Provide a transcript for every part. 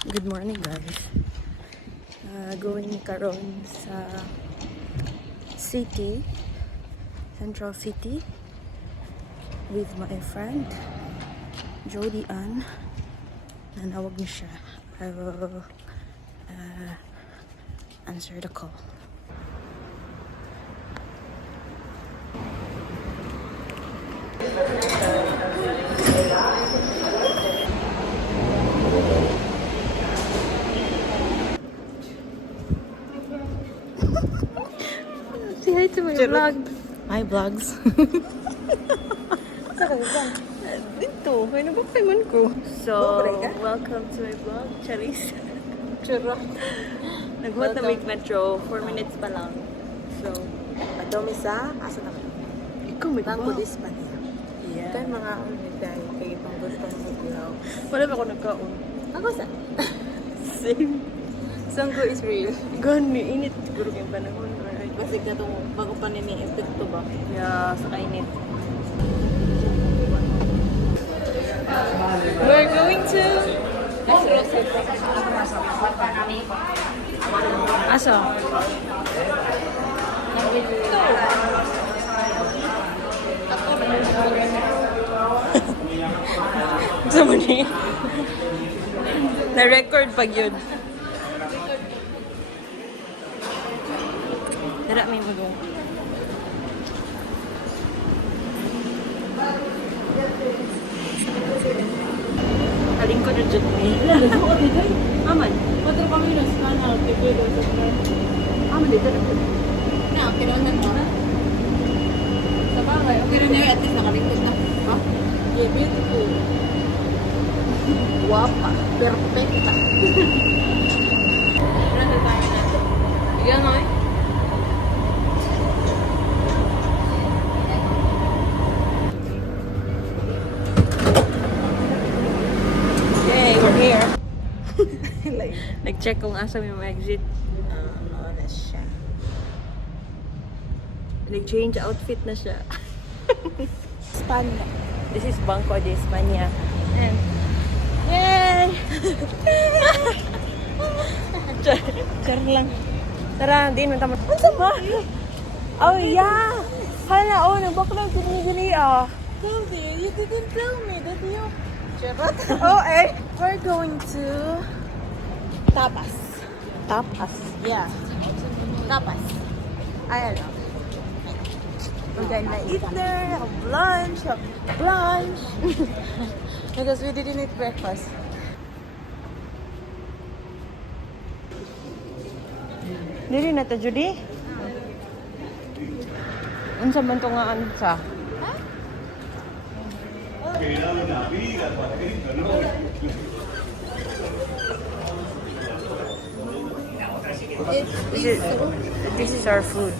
Good morning guys. Going karon sa city, Central City with my friend Jody Ann. Nanawag niya siya. I will answer the call. Say hi to my vlog. Hi vlogs. Dito, may nabakayman ko. So, welcome to my vlog, Charis. Churro. Nag-Waterway Metro, 4 minutes pa lang. So, Adomi sa asa naman. ikaw may Bangko ba? dis pa niya. Yeah. Kan mga uniday kay pang gusto ng buglaw. Wala ba ako nagkaon? Ako sa Same. Sangko is real. Gani, init siguro yung panahon. Right? Kasi katong bago pa ni epekto ba? Yeah, sa kainit. We're going to... Aso? Sama ni. Na-record pag yun. Tara, may magong. Kaling ko na dyan may. Aman. Patro kami na sana tigil sa Aman dito na. na kinahanglan mo na. Sa bagay, okay na niya at least nakaligtas na. Ha? Yeah, beautiful. Guwapa. Perfecta. Rasa tayo natin. Yan o eh. Okay, we're here. Like, Nag-check kung asa may exit. ano siya. Nag-change outfit na siya. Spanya. This is Banco de España. And, yay! Char lang. Tara, di naman tama. Ano ba? Oh, yeah! Hala, oh, nagbaklag ko gini ah. Sophie, you didn't tell me that you... Charot. Oh, eh? We're going to... Tapas. Tapas. Yeah. Tapas. I don't know. We're gonna eat there, have lunch, because we didn't eat breakfast. Dili na to, Judy? Unsa man to nga ano sa? This is our food.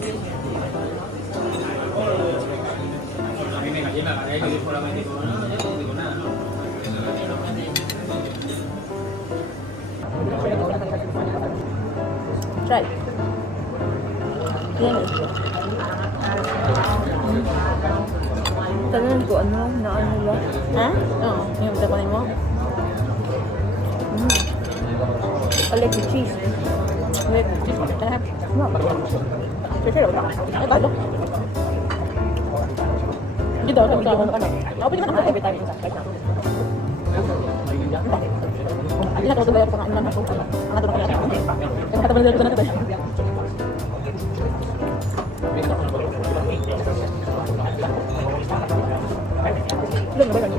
Try. Yan. Tangan ko ano, na ano ba? Ha? Oo, yung tapanin mo. I like the cheese. Wait, I have... No, kasi wala. Ay, talo. Hindi daw, sabi ko ano. Ako pwede ka every time sa right now. Hindi na ito ba yung pangalan na ito? Ang ito na kaya. Ang katabal na ito na ito. Look, look, look.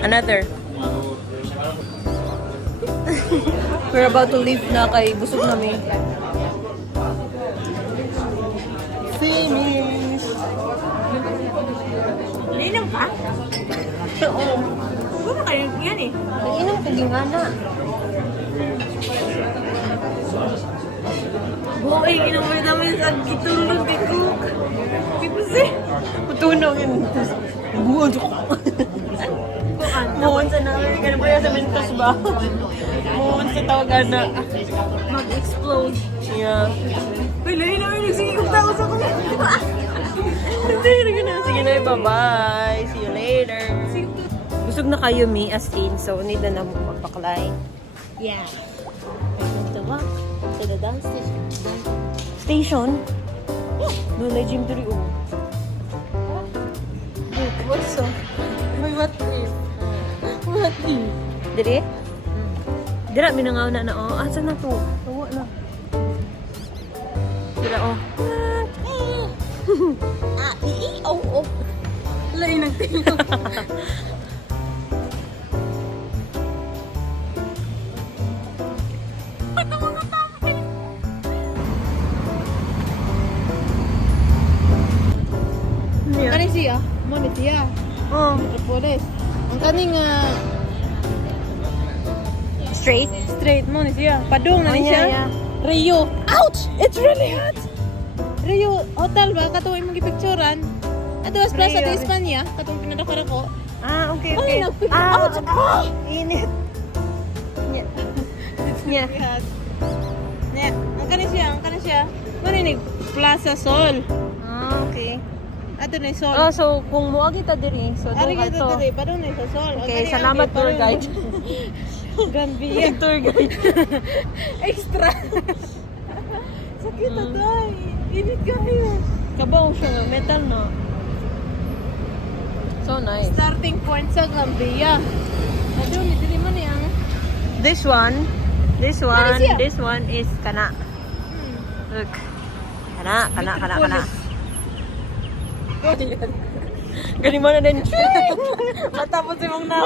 Another. We're about to leave na kay busog namin. Finish! Inom ka? Oo. Huwag mo kayo yan eh. Nag-inom ka din nga na. Boy, inom mo namin sa kitulog kay Cook. Kipusi. Putunaw yun. Buwan ko. Muhon sa namin. Ganun ba yan sa Mentos ba? Muhon sa tawagan na. Mag-explode. Yeah. Uy, lain namin nagsige kong tao sa kuya. Sige na, bye-bye. See you later. Busog na kayo, Mi, as in. So, need na magpaklay. Yeah. I'm going to walk to the dance station. Station? No, na gym diri oh. What's up? May what if? What if? Diri? Dira, minangaw na oh. Asa na to? Tawa na. Dira oh. Oh. Lain ng tilo. Yeah. Kani siya? Mo ni siya. Oh. Metropolis. Ang kaning Straight? straight mo ni siya. Padung na ni siya. Yeah. Rio. Ouch! It's really hot. Rio hotel ba katong imong gipicturean? Ato was plaza Rio. de España katong pinadakar ako. Ah, okay, Ay, okay. nagpicture. Ouch! Ah! Init. Yeah. Yeah. Net. Ang kani siya. Marinig Plaza Sol. Ah, okay. Ato na Sol. Oh, so kung muagi ta diri, so Ari doon ka ka to. diri, padung na sa Sol. Okay, salamat tour guide. Gambia. Tour guide. Extra. Sakit tay. Init kayo. Kabaw siya nga, metal na. So nice. Starting point sa Gambia. Adun ni dili man yang. This one siya? this one is kana. Look. Kana. Gani mo na din. Matapos si mong now.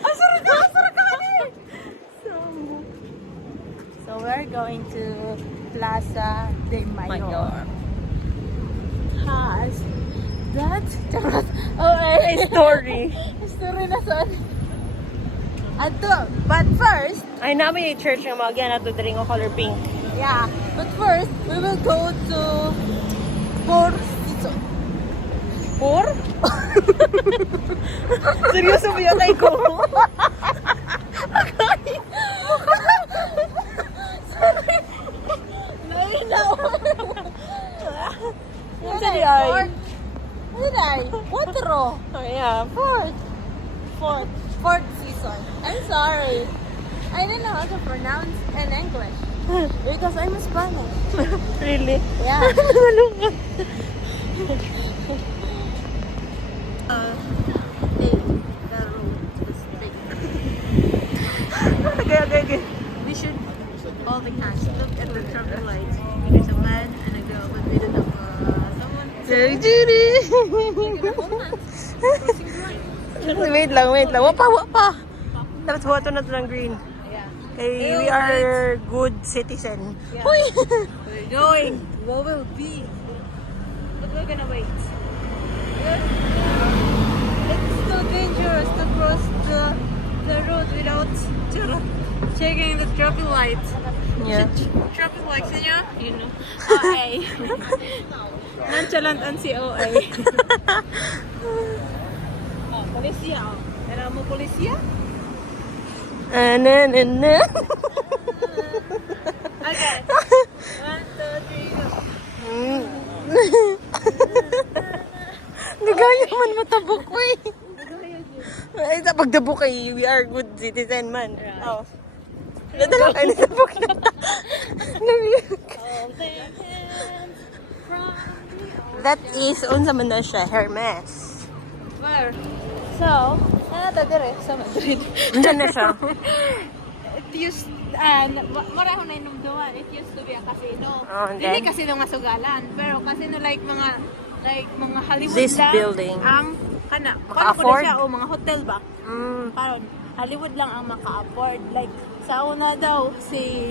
Asara ka So we're going to Plaza de Mayor. Has that Story. story na son. But first, Ay namin yung church nga magyan na to diri nga color pink. yeah. But first, we will go to Four Seasons. Por? Seryoso ba yun ko? Sorry. Ay. Ay, Cuatro. Oh, yeah. Fourth season. I'm sorry. I don't know how to pronounce in English because I'm Spanish. Really? Yeah. Malungkot. Take the road to the state. Okay. We should all the hands look at the traffic lights. There's a man and a girl, but we don't have someone. Sorry, Judy. Wait lang. Wapa. Dapat wato na ito ng green. Yeah. Okay, we are good citizen. Yeah. Uy! We're going. What will be? But we're gonna wait. It's so dangerous to cross the road without checking the traffic lights. Yeah. Traffic lights niya? You know. OA. Nonchalant ang si OA. Oh, polisiya. Oh. Alam mo polisiya? Na. Okay. 1, 2, 3, go. Nagaya man matabok ko eh. Ay, sa pagdabok kay we are good citizen man. Right. Oh. Nadala kayo natabok na ta. All the hands from the That is, unsa man na siya, Hermes. Where? So, dire sa Madrid. Diyan na siya. It used, marahon na inumduan. It used to be a casino. Oh, and Hindi then? casino nga sugalan. Pero casino like mga Hollywood This lang. building. Ang, Maka-afford? siya, o mga hotel ba? Mm. Parang, Hollywood lang ang maka-afford. Like, Sa una daw, si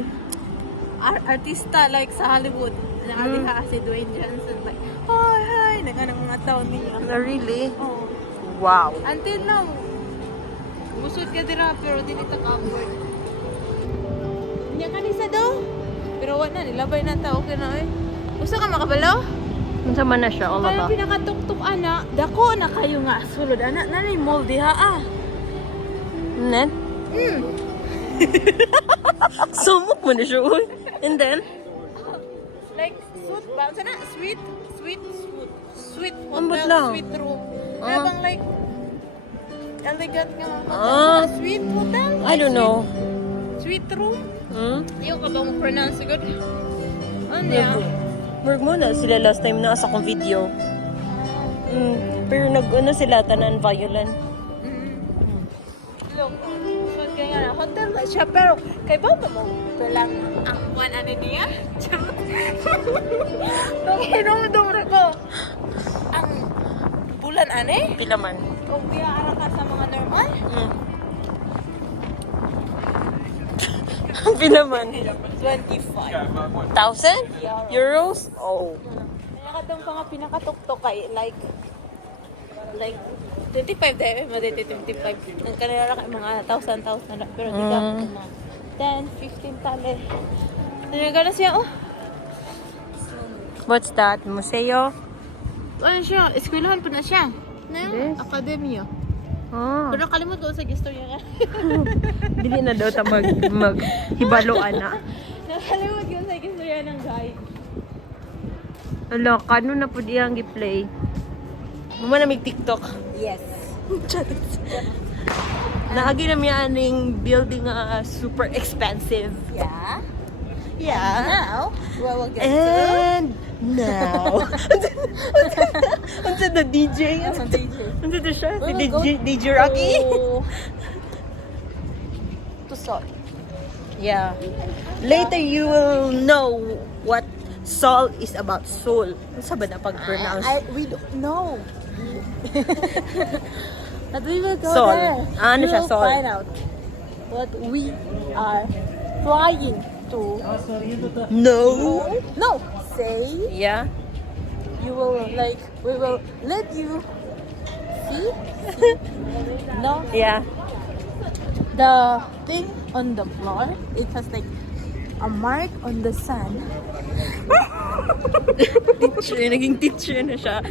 artista like sa Hollywood. Nakaliha si Dwayne Johnson. Like, hi, naghanang mga taon niya. Really? Oh. Wow. Until now, musod ka dira pero di nito covered. Nya kanisa daw. Pero wala na, nilabay na ta. Okay na eh. Gusto ka makabalaw? Unsa man na siya, all Kaya ba? pinakatuktok ana, dako na kayo nga sulod ana. Nanay mold diha ah. Net? Sumok mo na siya, uy. And then? Like sweet ba? Sana sweet Ambot hotel, lang. sweet room. Ah. Ano bang like elegant nga mga hotel? Ah. Sweet hotel? I don't know. Sweet room? Hmm? Ayaw ka ba mo pronounce good? Ano niya? Work mo na sila last time na sa akong video. Pero nag-ano sila, tanan violent. Look, so kaya nga, hotel na siya, pero kay ba mo ito lang ang one ano niya? Nung hinumdum rin ko, ang bulan ane? Pila man. Kung biyaara ka sa mga normal? Pila man. 25. 1,000? Euros? Oh. Kaya ka doon pa nga pinakatuktok kay like 25 dahil madete 25. Ang kanila lang mga 1,000 na lang. Pero di ka mga 10, 15 tali. Nanaga na siya, oh. What's that? Museo? Ano siya? Eskwelahan po na siya. Na Yes. akademya. Ah. Pero kalimut ko sa istorya nga. Dili na daw ta maghibaloan na. Nakalimut ko sa istorya ng guide. Ala, kano na po diyang gi-play? Muma na may TikTok. Yes. Naagi na miya aning building super expensive. Yeah. Yeah. Now, we will get And now. Unsa the DJ? to DJ. Unsa to siya? Si Oh, DJ Rocky? To salt. Yeah. Later you will know what Seoul is about. Seoul. Unsa ba na pag-pronounce? We don't know. But we will go Seoul. there. Ano We siya, will Seoul? find out what we are trying to. No. No. Say Yeah. you will like. We will let you see. No. Yeah. The thing on the floor. It has like a mark on the sun. Teacher, naging teacher na siya.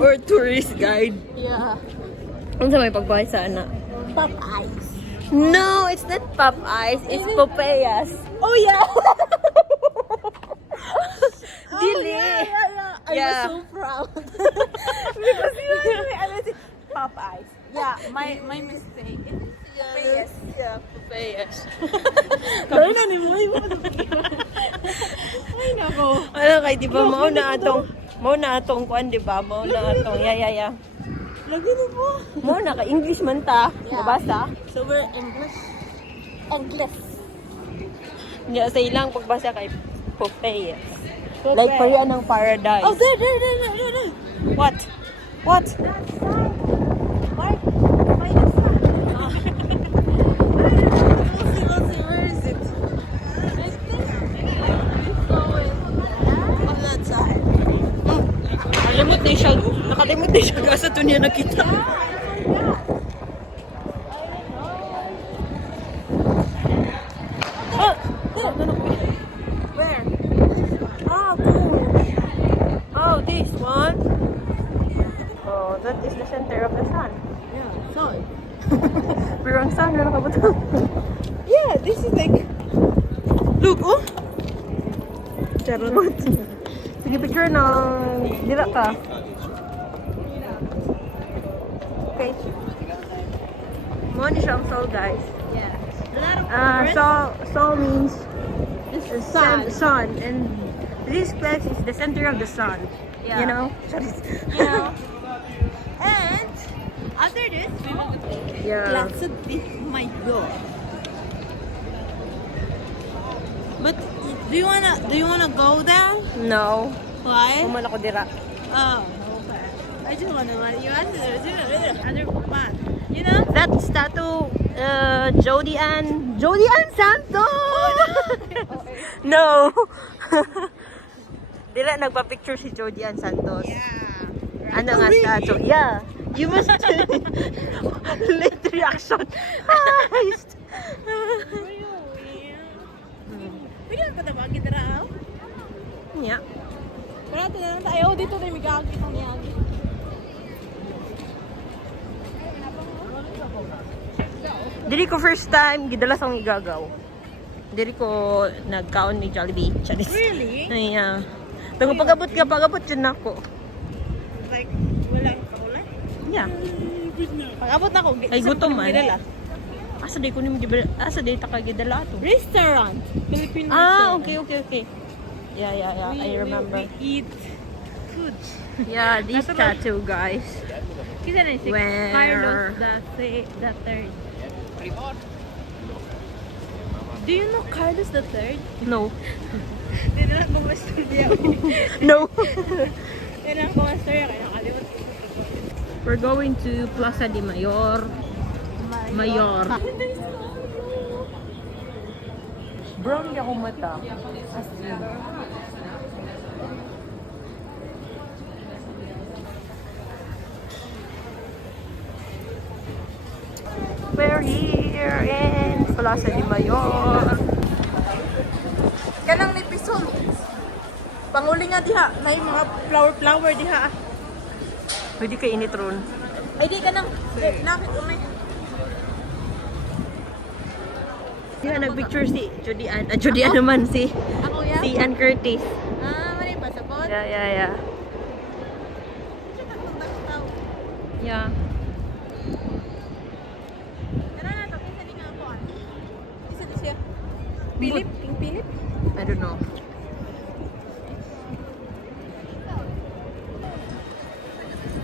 Or tourist guide. Yeah. Unsa may pagbahay sa ana? Pop eyes. No, it's not Pop Eyes. It's Popeyas. Oh yeah. Dili. I Yeah. was so proud. Because I was Pop eyes. Yeah, my mistake. Yes. Yeah, Popeyas. Kaya na ni mo. Ay nako. Ano kay di ba mao na atong kuan di ba? Mao na atong ya. Lagi na po. Mao na ka English man ta. Yeah. Nabasa. So we're English. English. Nya sa ilang pagbasa kay Popeyas. Like parian ng paradise. Oh, there. What? What? Mark. Minus na. Where is it? On that side. Nakalimot na siya gasa to niya nakita. Oh, Where? ah, cool. Oh, this one. Oh, that is the center of the sun. Yeah, so. Pero ang sun na nakabutang. Yeah, this is like. Look, oh! Charot. Sige, picture ng dila ka. Okay. Mo ni siya ang Seoul, guys. Yeah. A lot of Seoul means This is sun. sun, and this place is the center of the sun. Yeah. You know? You know. And after this, we will go. Yeah. Lots of this. My God. But do you wanna go there? No. Why? Uman ako dira. Oh, okay. I just wanna you answer. Other fun. You know? That statue, Jodie Ann Jody Ann Santos! No! Dila nagpa-picture si Jody Ann Santos. Yeah. Ano nga statue? Yeah. You must late reaction. Pwede lang katabagin na raw. Yeah. Wala ito na lang tayo. Dito tayo magkakakit ng niyagi. Dili ko first time, gidalas akong igagaw. Dili ko nagkaon ni Jollibee. Charis. Really? Ay, Tungo pagabot yun ako. Like, wala yung kaulay? Yeah. Pag-abot na ako, Ay, gutom man. gidala. Asa day ko ni asa day ta ka gidala to. Restaurant. Philippine Ah, restaurant. okay. Yeah. I remember. We eat food. Yeah, this tattoo, guys. Kita na si Where? Carlos the third. Do you know Carlos the third? No. Hindi na lang kung masturya ako. No. Hindi na lang kung masturya kaya nakalimot. We're going to Plaza de Mayor. Mayor. Brown di ako mata. We're here in Plaza de Mayor. Kanang ni Pison. Panguli nga diha. Na yung mga flower diha. Pwede ka init ron. Ay di ka nang. Nakit umay. Yeah, nagpicture si Jody Ann. Jody Ann naman si Ako yan? si Ann Curtis. Mali ba sa bot? Yeah. Yeah. Tara na to. Kinsa di nga ako. Kinsa di siya? Philip? King Philip? I don't know.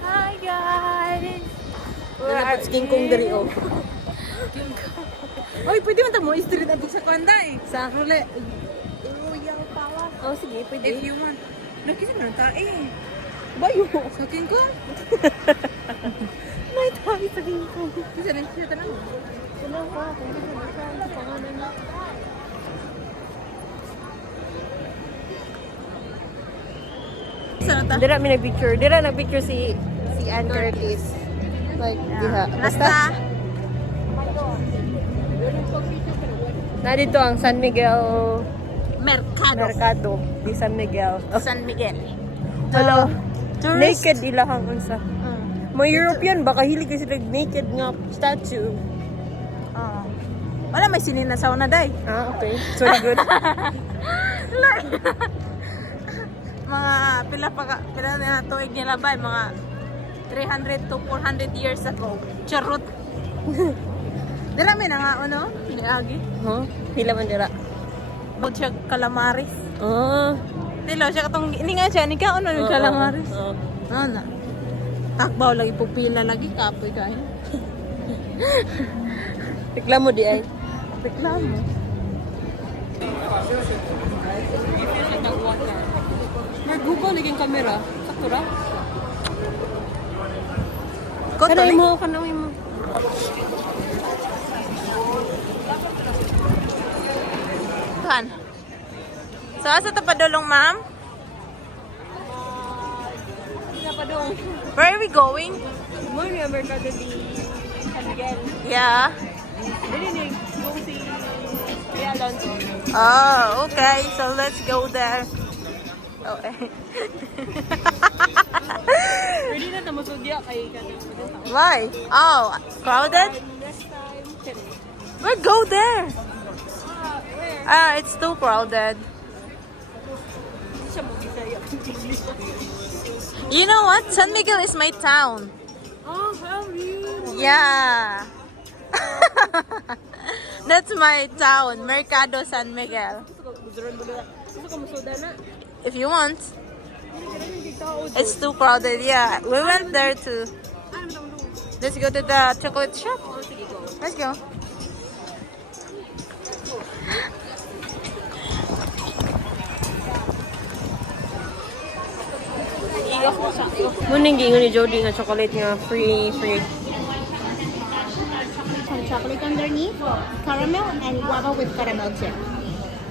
Hi guys. Nalapit skin kong dari oh. Oy, pwede man tamo street ato sa Kwanda eh. Sa Rule. Royal Palace. Oh sige, If pwede. you want. Nakita na ta eh. Bayo. Sa King Kong. May tayo sa skin kong. Kinsa din siya tanang. Wala pa. Pangalan na. Saan ta? Dira mi nagpicture. Dira nagpicture si Ann Curtis. Like, diha. Basta. Na dito ang San Miguel Mercado di San Miguel. Oh, San Miguel. hello. Tourist. Naked ilahang unsa. Mga European baka hilig kasi naked nga statue. Wala may sininasaw na day. Ah, okay. So good. Mga pila na tuig nila ba mga 300 to 400 years ago. Charot. Dala may na nga ano, niagi. Huh? Pila man dira. Bot siya calamaris. Ah. Dilo siya katong ini nga siya ni ka ano yung calamaris. Ana. Takbaw lagi pupila lagi kapoy kain. Reklamo di ay. Reklamo. Naggubaw naging kamera. Sakto ra. Kanay mo. Kanay mo. Kan. So asa ta padulong ma'am? Where are we going? Mo ni Mercado di San Miguel. Yeah. Dili ni go si Kuya Alonso. Oh, okay. So let's go there. Okay. Pwede na tamusugya kay kanang. Why? Oh, crowded? Next time. We'll go there. Where? It's too crowded. Hindi siya mag-isaya. You know what? San Miguel is my town. Oh, how really? Yeah. That's my town, Mercado San Miguel. Gusto ka musuda na? If you want. It's too crowded, yeah. We went there too. Let's go to the chocolate shop. Let's go. Muning gingon ni Jody nga chocolate nga free. chocolate underneath, caramel, and guava with caramel too.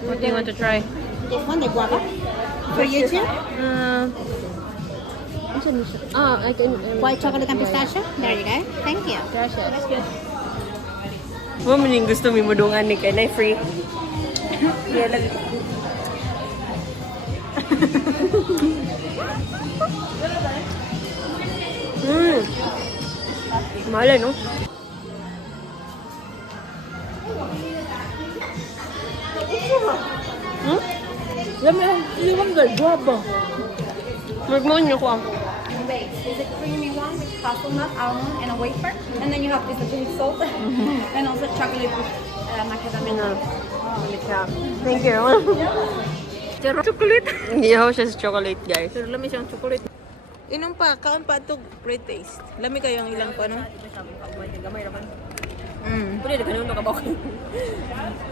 What do you want to try? This one, the guava. For you too? I can... White chocolate and pistachio. There you go. Thank you. Mo maning gusto mi mudungan ni kay na free. Yeah, lagi. Mahal no? Iwan ka, guwaba. Magmonyo ko. Base. Is a creamy one with hazelnut, almond, and a wafer. And then you have this pink salt and also chocolate with macadamia nut. Thank you. Chocolate. Hindi ako siya sa chocolate, guys. Pero lami siyang chocolate. Inom pa, kaon pa itong pre-taste. Lami kayong ilang pa, no? Pwede na ganun ka ba?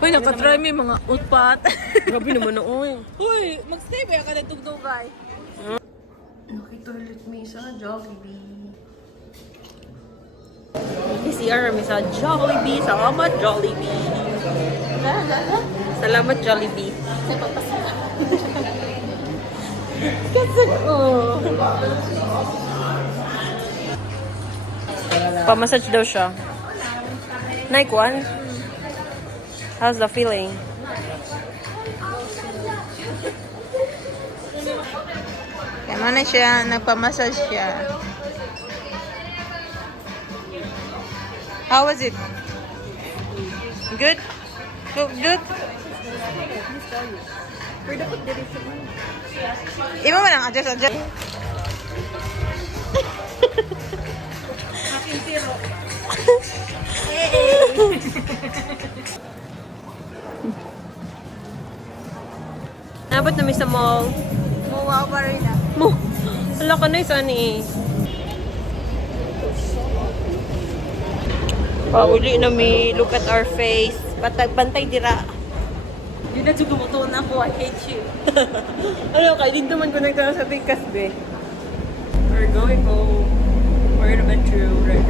Uy, nakatry mo yung mga utpat. Grabe naman na, oy. Uy, mag-stay ba ka na tugtugay? Nakitoilet me sa Jollibee. PCR kami sa Jollibee. Salamat, Jollibee. Salamat, Jollibee. Kasi pa-massage daw siya. Nike one? How's the feeling? Kaya na siya, nagpa-massage siya. How was it? Good? Good? Imo mo lang, adjust. Abot na mi sa mall. Wow pa rin ah. Mo, wala ka na isa ni. Pauli na mi, look at our face. Bantay dira. Hindi na dyan gumutuon ako, I hate you. Ano kay din naman ko nagtara sa bigkas be. We're going home. We're in a metro right